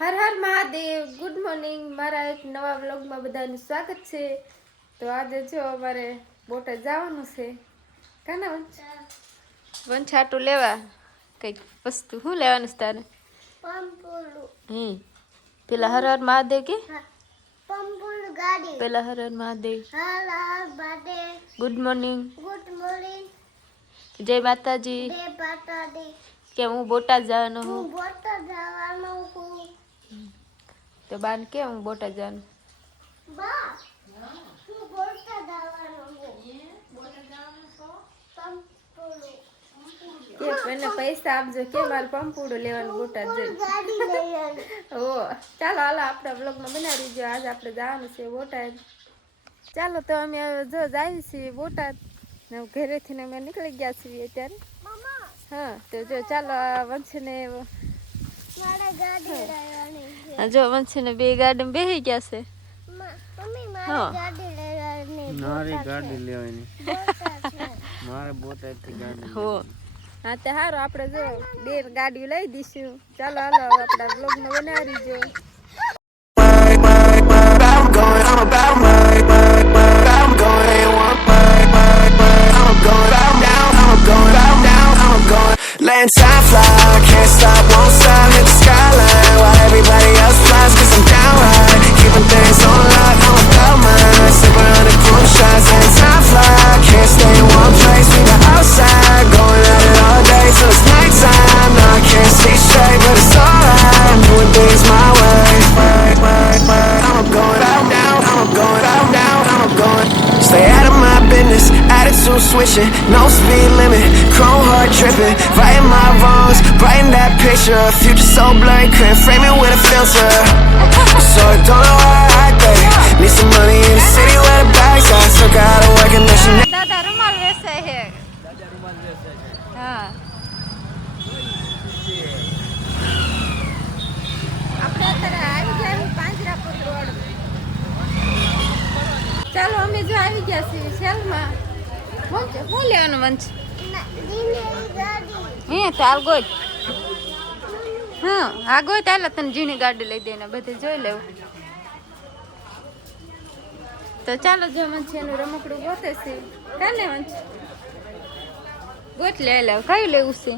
હર Har Mahadev good morning મારા એક નવા વ્લોગમાં બધાનું સ્વાગત છે. તો આજે જો અમારે બોટાદ જવાનું છે. કાના વંશ? આટું લેવા? કંઈક વસ્તુ શું લેવાનું છે તારે? હમ. પેલા હર હર મહાદેવ કે? પેલા Har Har Mahadev. Good morning good morning જય માતાજી. બે પાટાડી કે હું બોટાદ જવાનો હું બોટાદ બોટો જવાનો છું તો બાન કે હું બોટાદ જવાનું બા હું. બોટો જવાનો મને પૈસા આપજો કે મારે પંપુડું લેવાનું બોટાદ જઈ હો ઓ ચાલો હાલો આપણા બ્લોગમાં બનાવી દીજો આજે આપણે જવાનું છે બોટાદ ચાલો તો અમે જો જાય છીએ બોટાદ ને ઘરેથી ને અમે નીકળી ગયા છીએ અત્યારે. હા તો જો ચાલો વંશને ગાડી જો વંશને બે ગાડીમાં બેસી ગયા છે. મારે ગાડી લેવાની મારી ગાડી લેવાની બોટા છે મારે બોટાદથી ગાડી હો હા તે સારું આપણે જો બે ગાડી લઈ દઈશું ચાલો હાલો આપણા બનાવી I'm down, I'm going. Letting time fly, can't stop, won't stop, hit the skyline. Future so blurry, couldn't frame it with a filter. So I don't know how to act, babe. Need some money in the city where the bags at. Took her out of work and then she દાદા રૂમાલ વેસે છે હા આપણે અત્યારે આવી ગયા છીએ Panjrapur road ચાલો અમે જો આવી ગયા છીએ સેલમાં શું છે? શું લેવાનું મન છે ના, દીની ગાડી હે તો હાલ ગોઈ હા, આ ગોઈ તાલે તને ઝીણી ગાડી લઈ દે ને બધે જોઈ લેવું. તો ચાલો, જો છે એનું રમકડું ગોતે છે મન છે ગોત લે લેવું કયું લેવું છે?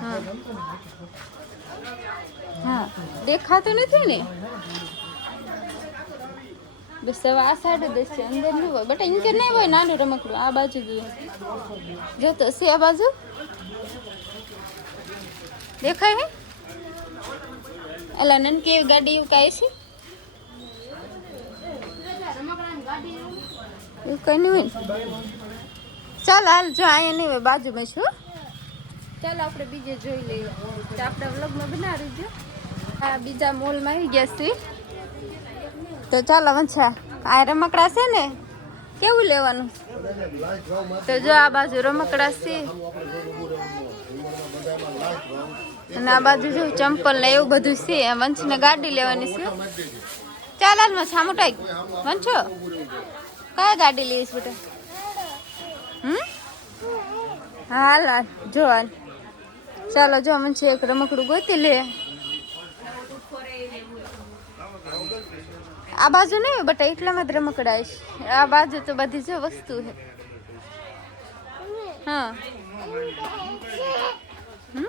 હા. હા, દેખાતું નથી ને? બસ હવે આ સાઈડ જ છે અંદર ન હોય, બટ ઇનકે નહીં હોય નાનું રમકડું, આ બાજુ જોઈએ. જો તો છે આ બાજુ? દેખાય હે? અલા નનકી એવી ગાડી એવું કાંઈ છે? એવું કઈ નહીં હોય ચાલ હાલ જો અહીંયા નહીં હોય બાજુમાં છું ચાલો આપણે બીજે જોઈ લઈએ. તો આપણે વ્લોગમાં બનાવી દો આ બીજા મોલમાં આવી ગયા છીએ. તો ચાલો વંછા આ રમકડા છે ને? કેવું લેવાનું? તો જો આ બાજુ રમકડા છે. અને આ બાજુ જો ચંપલ ને એવું બધું છે વંશને ગાડી લેવાની છે. ચાલ, હાલમાં સામું વંશો, કયા ગાડી લઈશ બેટા? હમ? હાલ હાલ, જો ચાલો, જો, વંશે એક રમકડું ગોતી લે. આ બાજુ નહીં બટ, એટલામાં જ રમકડા છે આ બાજુ તો બધી જો વસ્તુ છે. હા. હમ?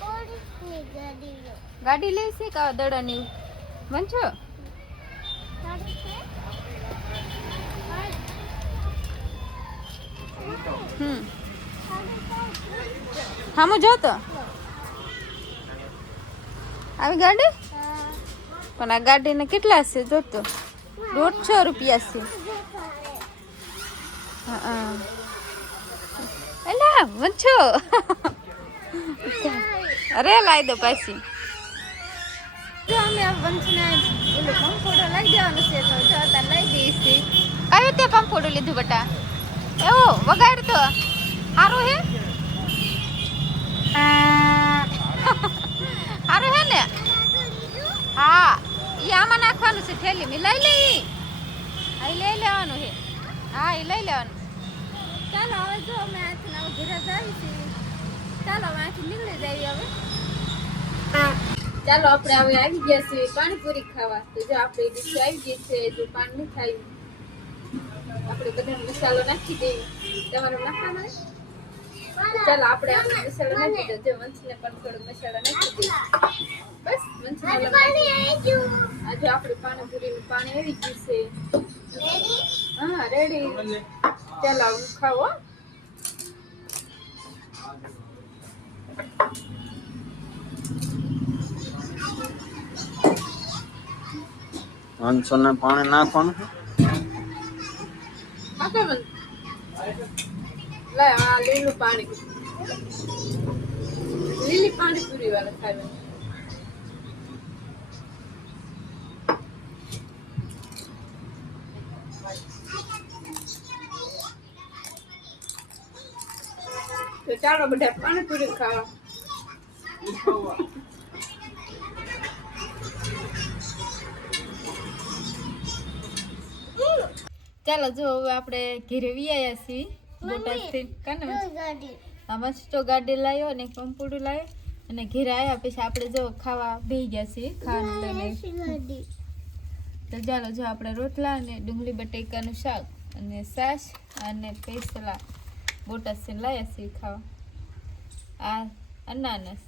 ગાડી ગાડી લઈ છે કા આ દડા ને એવું વંચો ગાડી હમ. ગાડી હામું જો તો. આવી ગાડી? પણ આ ગાડીને કેટલા છે જોતો દોઢસો રૂપિયા છે. હા એલા વંચો અરે લાવી દો પાછી. કયું તે પંખોડું લીધું બટા. એવું વગાડ તો સારું હે સારું હે ને હા ઈ આમાં નાખવાનું છે થેલી મેં લઈ લઈ હા ઈ લઈ લેવાનું છે હા એ લઈ લેવાનું ચાલો હવે જો અમે આથી હવે ઘરે જાવી છીએ ચાલો હવે નીકળી જઈએ હવે. ચાલો આપણે હવે આવી ગયા છીએ પાણીપુરી ખાવા. તો જો આપણે ડીશ આવી ગઈ છે જો પાણી ખાયું આપણે બધાનો મસાલો નાખી દઈએ. તમારો નાખવાનો? ચાલો આપણે આમાં મસાલો નાખી દો જો વંશને પણ થોડો મસાલો નાખી દઈએ. બસ વંશને આજે આપણે પાણીપુરીનું પાણી આવી ગયું છે. હા રેડી ચાલો ખાવો. પાંચસો ને પાણી નાખવાનું લીલું પાણી. લીલી પાણી પૂરી વાળા ખાવે ચાલો બધા પાણીપુરી ખાવા. ચાલો જો હવે આપણે ઘેરે વિયાયા છીએ બોટાદથી. કાને ગાડી. આ મસ્તો ગાડી લાવ્યો અને પંપુડું લાવ્યો અને ઘેરે આવ્યા પછી આપણે જો ખાવા બેસી ગયા છીએ ખાવાનું લઈને તો ચાલો જો આપણે રોટલા અને ડુંગળી બટેકાનું શાક અને સાસ અને પેસલા બોટાદ લાવ્યા છીએ ખાવા. આ અનાનસ.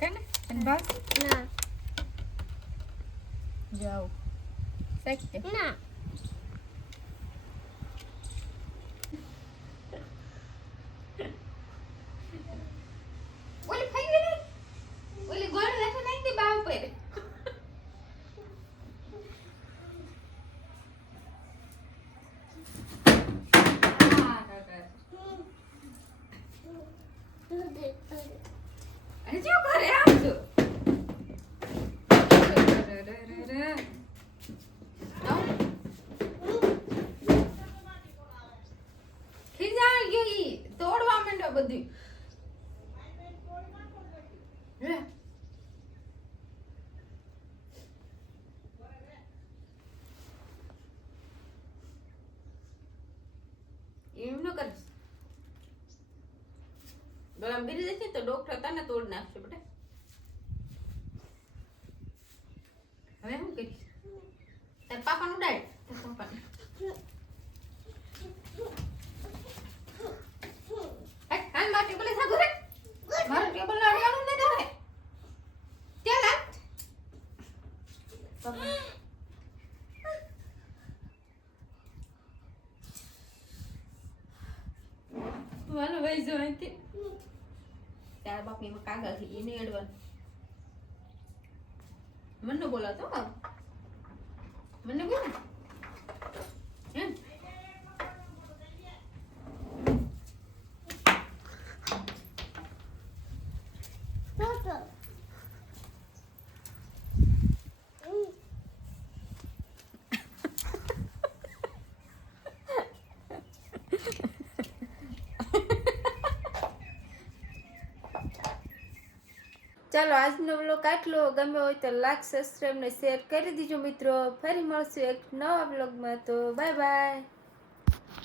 કાને અને ભાવ ના. જાઓ. સાચે ના ઓલી ખાઈ ગઈ ને ઓલી ગોળ નાખી નાખી દે બાવ પર હજુ કરે આમ જો. ખીજાણ ગયો ઈ. તોડવા માંડ્યો બધું લે. એમ ન કરીશ ગળામાં જશે તો ડોક્ટર તને તોડ નાખશે બેટા. હવે શું કરીશ? તાર પાપાનું ડાય તાર પાપાને. હાલ હાલ મારા ટેબલે સાગો રે મારું ટેબલ લાડવાનું નથી હવે ચાલ હાલ પાપા. વાલો ભાઈ જો અહીંથી તાર બાપ એમાં કાગળ થી એને અડવાનું મને બોલાતો ચાલો, આજનો વ્લોગ આટલો. ગમ્યો હોય તો લાઈક સબસ્ક્રાઈબ ને શેર કરી દીજો મિત્રો. ફરી મળશું એક નવા બ્લોગમાં તો બાય બાય